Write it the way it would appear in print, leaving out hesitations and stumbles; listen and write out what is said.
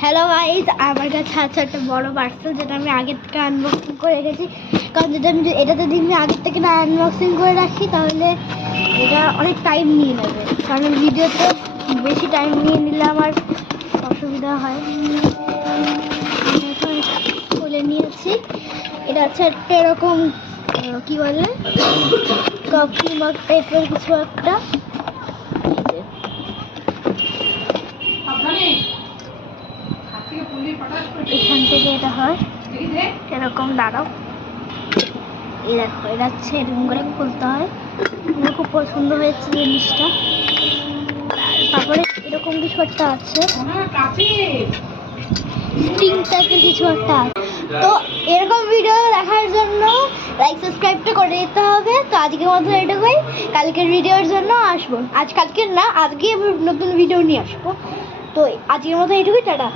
Hello guys, আমার কাছে আছে একটা বড় পার্সেল যেটা আমি আগের থেকে আনবক্সিং করে রেখেছি। কারণ যেটা আমি এটাতে যদি আমি আগের থেকে না আনবক্সিং করে রাখি তাহলে এটা অনেক টাইম নিয়ে নেবে। কারণ ভিডিওতে বেশি টাইম নিয়ে নিলে আমার অসুবিধা হয়। খুলে নিয়েছি। এটা হচ্ছে একটা এরকম কি বলে কফি মগ টাইপের কিছু একটা। এখান থেকে এটা হয় এরকম, দাঁড়াও, এই দেখো, এটা হচ্ছে এরকম করে খুলতে হয়। আমার খুব পছন্দ হয়েছে জিনিসটা। তারপরে এরকম কিছু একটা আছে, স্টিং টাইপের কিছু একটা আছে। তো এরকম ভিডিও দেখার জন্য লাইক সাবস্ক্রাইবটা করে দিতে হবে। তো আজকের মতো এটুকুই, কালকের ভিডিওর জন্য আসবো। কালকের না, আজকে নতুন ভিডিও নিয়ে আসবো। তো আজকের মতো এটুকুই, টাটা।